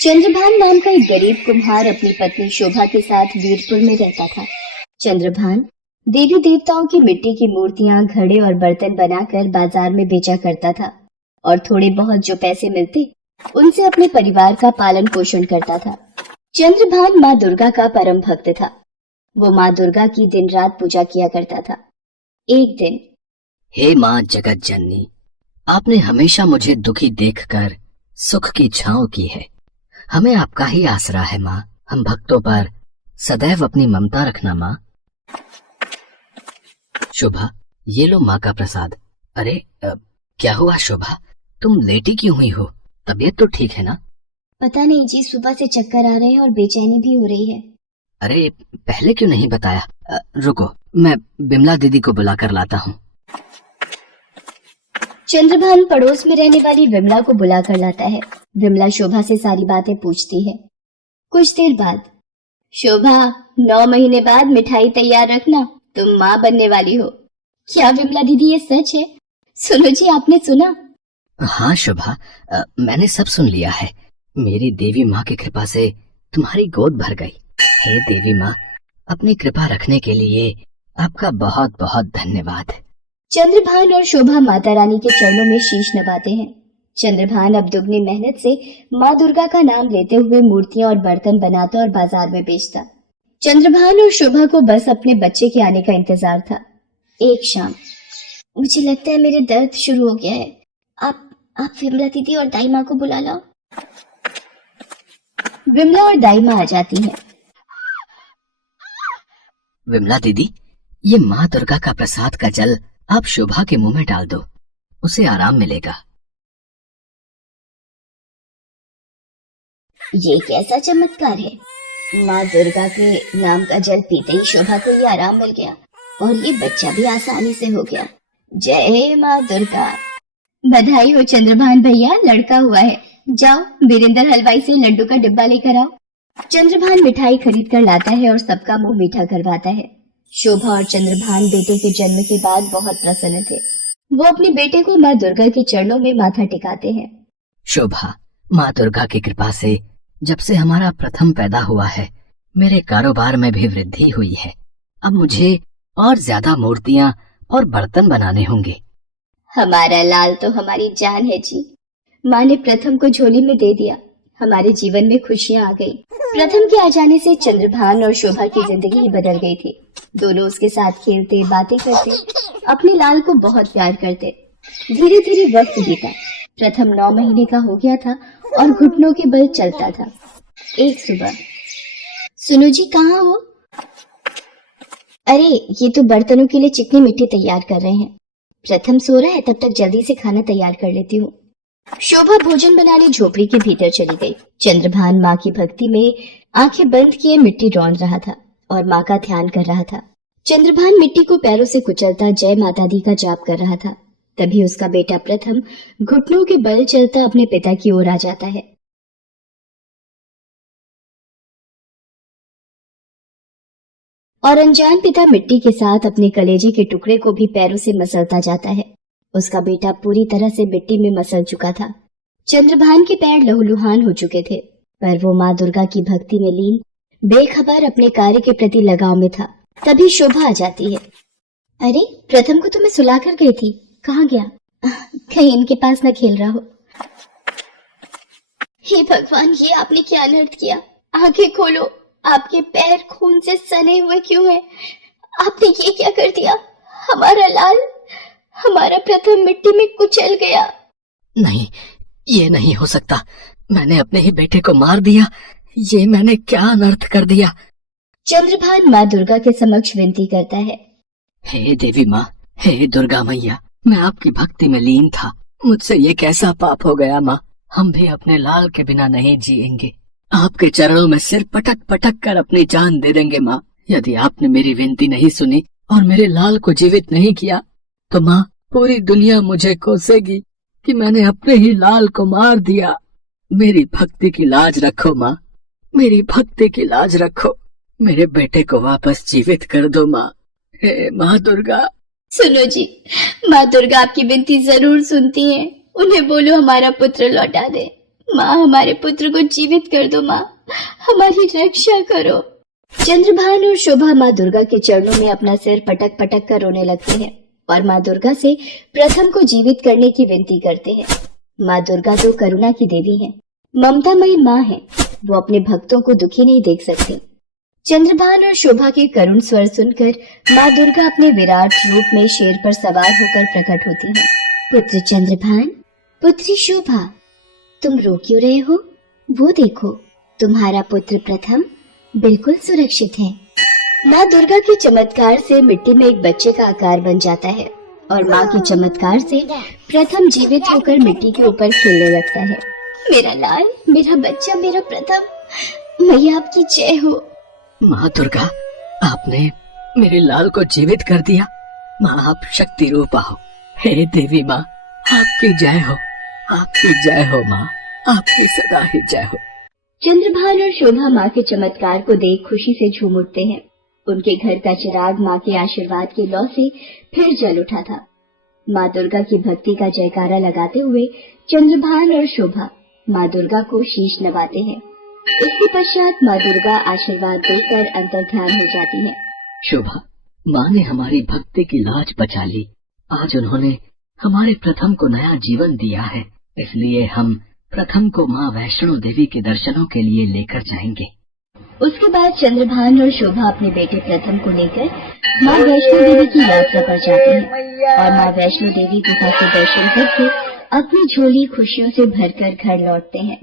चंद्रभान नाम का एक गरीब कुम्हार अपनी पत्नी शोभा के साथ वीरपुर में रहता था। चंद्रभान देवी देवताओं की मिट्टी की मूर्तियां, घड़े और बर्तन बनाकर बाजार में बेचा करता था और थोड़े बहुत जो पैसे मिलते उनसे अपने परिवार का पालन पोषण करता था। चंद्रभान माँ दुर्गा का परम भक्त था। वो माँ दुर्गा की दिन रात पूजा किया करता था। एक दिन, हे माँ जगत जननी, आपने हमेशा मुझे दुखी देखकर सुख की छांव की है। हमें आपका ही आसरा है माँ। हम भक्तों पर सदैव अपनी ममता रखना माँ। शोभा, ये लो माँ का प्रसाद। अरे क्या हुआ शोभा, तुम लेटी क्यों हुई हो? तबीयत तो ठीक है ना? पता नहीं जी, सुबह से चक्कर आ रहे हैं और बेचैनी भी हो रही है। अरे पहले क्यों नहीं बताया? रुको, मैं बिमला दीदी को बुलाकर लाता हूँ। चंद्रभान पड़ोस में रहने वाली विमला को बुलाकर लाता है। विमला शोभा से सारी बातें पूछती है। कुछ देर बाद, शोभा 9 महीने बाद मिठाई तैयार रखना, तुम माँ बनने वाली हो। क्या विमला दीदी ये सच है? सुनो जी, आपने सुना? हाँ शोभा, मैंने सब सुन लिया है। मेरी देवी माँ की कृपा से तुम्हारी गोद भर गई। हे देवी माँ, अपनी कृपा रखने के लिए आपका बहुत बहुत धन्यवाद। चंद्रभान और शोभा माता रानी के चरणों में शीश नवाते हैं। चंद्रभान अब दुगनी मेहनत से माँ दुर्गा का नाम लेते हुए मूर्तियां और बर्तन बनाता और बाजार में बेचता। चंद्रभान और शोभा को बस अपने बच्चे के आने का इंतजार था। एक शाम, मुझे लगता है मेरे दर्द शुरू हो गया है। आप विमला दीदी और दाई माँ को बुला लाओ। विमला और दाई माँ आ जाती हैं। विमला दीदी, ये माँ दुर्गा का प्रसाद का जल आप शोभा के मुंह में डाल दो, उसे आराम मिलेगा। ये कैसा चमत्कार है? माँ दुर्गा के नाम का जल पीते ही शोभा को ये आराम मिल गया और ये बच्चा भी आसानी से हो गया। जय माँ दुर्गा। बधाई हो चंद्रभान भैया, लड़का हुआ है। जाओ वीरेंद्र हलवाई से लड्डू का डिब्बा लेकर आओ। चंद्रभान मिठाई खरीद कर लाता है और सबका मुंह मीठा करवाता है। शोभा और चंद्रभान बेटे के जन्म के बाद बहुत प्रसन्न थे। वो अपने बेटे को माँ दुर्गा के चरणों में माथा टिकाते हैं। शोभा, माँ दुर्गा की कृपा से जब से हमारा प्रथम पैदा हुआ है, मेरे कारोबार में भी वृद्धि हुई है। अब मुझे और ज्यादा मूर्तियाँ और बर्तन बनाने होंगे। हमारा लाल तो हमारी जान है जी। माँ ने प्रथम को झोली में दे दिया, हमारे जीवन में खुशियाँ आ गई। प्रथम के आ जाने से चंद्रभान और शोभा की जिंदगी ही बदल गई थी। दोनों उसके साथ खेलते, बातें करते, अपने लाल को बहुत प्यार करते। धीरे धीरे वक्त बीता। प्रथम 9 महीने का हो गया था और घुटनों के बल चलता था। एक सुबह, सुनो जी, कहाँ हो? अरे ये तो बर्तनों के लिए चिकनी मिट्टी तैयार कर रहे हैं। प्रथम सो रहा है, तब तक जल्दी से खाना तैयार कर लेती हूँ। शोभा भोजन बनाने झोपड़ी के भीतर चली गई। चंद्रभान माँ की भक्ति में आंखें बंद किए मिट्टी रौंद रहा था और माँ का ध्यान कर रहा था। चंद्रभान मिट्टी को पैरों से कुचलता जय माता दी का जाप कर रहा था। तभी उसका बेटा प्रथम घुटनों के बल चलता अपने पिता की ओर आ जाता है। और अनजान पिता मिट्टी के साथ अपने कलेजे के टुकड़े को भी पैरों से मसलता जाता है। उसका बेटा पूरी तरह से मिट्टी में मसल चुका था। चंद्रभान के पैर लहूलुहान हो चुके थे, पर वो माँ दुर्गा की भक्ति में लीन, बेखबर अपने कार्य के प्रति लगाव में था। तभी शोभा आ जाती है। अरे प्रथम को तो मैं सुला कर गई थी, कहाँ गया? कहीं इनके पास न खेल रहा हो। हे भगवान, ये आपने क्या अनर्थ किया? आंखें खोलो, आपके पैर खून से सने हुए क्यों हैं? आपने ये क्या कर दिया? हमारा लाल, हमारा प्रथम मिट्टी में कुचल गया। नहीं, ये नहीं हो सकता। मैंने अपने ही बेटे को मार दिया। ये मैंने क्या अनर्थ कर दिया? चंद्रभान माँ दुर्गा के समक्ष विनती करता है। हे देवी माँ, हे दुर्गा मैया, मैं आपकी भक्ति में लीन था। मुझसे ये कैसा पाप हो गया माँ। हम भी अपने लाल के बिना नहीं जिएंगे। आपके चरणों में सिर पटक पटक कर अपनी जान दे देंगे माँ। यदि आपने मेरी विनती नहीं सुनी और मेरे लाल को जीवित नहीं किया तो माँ, पूरी दुनिया मुझे कोसेगी कि मैंने अपने ही लाल को मार दिया। मेरी भक्ति की लाज रखो माँ, मेरी भक्ति की लाज रखो। मेरे बेटे को वापस जीवित कर दो माँ। हे माँ दुर्गा। सुनो जी, माँ दुर्गा आपकी विनती जरूर सुनती हैं। उन्हें बोलो हमारा पुत्र लौटा दे। माँ, हमारे पुत्र को जीवित कर दो माँ, हमारी रक्षा करो। चंद्रभान और शोभा माँ दुर्गा के चरणों में अपना सिर पटक पटक कर रोने लगते हैं और माँ दुर्गा से प्रथम को जीवित करने की विनती करते हैं। माँ दुर्गा तो करुणा की देवी है, ममतामयी माँ है, वो अपने भक्तों को दुखी नहीं देख सकती। चंद्रभान और शोभा के करुण स्वर सुनकर माँ दुर्गा अपने विराट रूप में शेर पर सवार होकर प्रकट होती हैं। पुत्र चंद्रभान, पुत्री शोभा, तुम रो क्यों रहे हो? वो देखो, तुम्हारा पुत्र प्रथम बिल्कुल सुरक्षित है। माँ दुर्गा के चमत्कार से मिट्टी में एक बच्चे का आकार बन जाता है और माँ के चमत्कार से प्रथम जीवित होकर मिट्टी के ऊपर खेलने लगता है। मेरा लाल, मेरा बच्चा, मेरा प्रथम, मैया आपकी जय हो। माँ दुर्गा, आपने मेरे लाल को जीवित कर दिया। माँ, आप शक्ति रूपा हो। हे देवी माँ, आपकी जय हो, आपकी जय हो माँ, आपकी सदा ही जय हो। चंद्रभान और शोभा माँ के चमत्कार को देख खुशी से झूम उठते हैं। उनके घर का चिराग माँ के आशीर्वाद के लौ से फिर जल उठा था। माँ दुर्गा की भक्ति का जयकारा लगाते हुए चंद्रभान और शोभा माँ दुर्गा को शीश नवाते हैं। इसके पश्चात माँ दुर्गा आशीर्वाद देकर अंतर्ध्यान हो जाती हैं। शोभा, माँ ने हमारी भक्ति की लाज बचा ली। आज उन्होंने हमारे प्रथम को नया जीवन दिया है, इसलिए हम प्रथम को माँ वैष्णो देवी के दर्शनों के लिए लेकर जाएंगे। उसके बाद चंद्रभान और शोभा अपने बेटे प्रथम को लेकर माँ वैष्णो देवी की यात्रा पर जाते हैं और माँ वैष्णो देवी गुफा के दर्शन करके अपनी झोली खुशियों से भरकर घर लौटते हैं।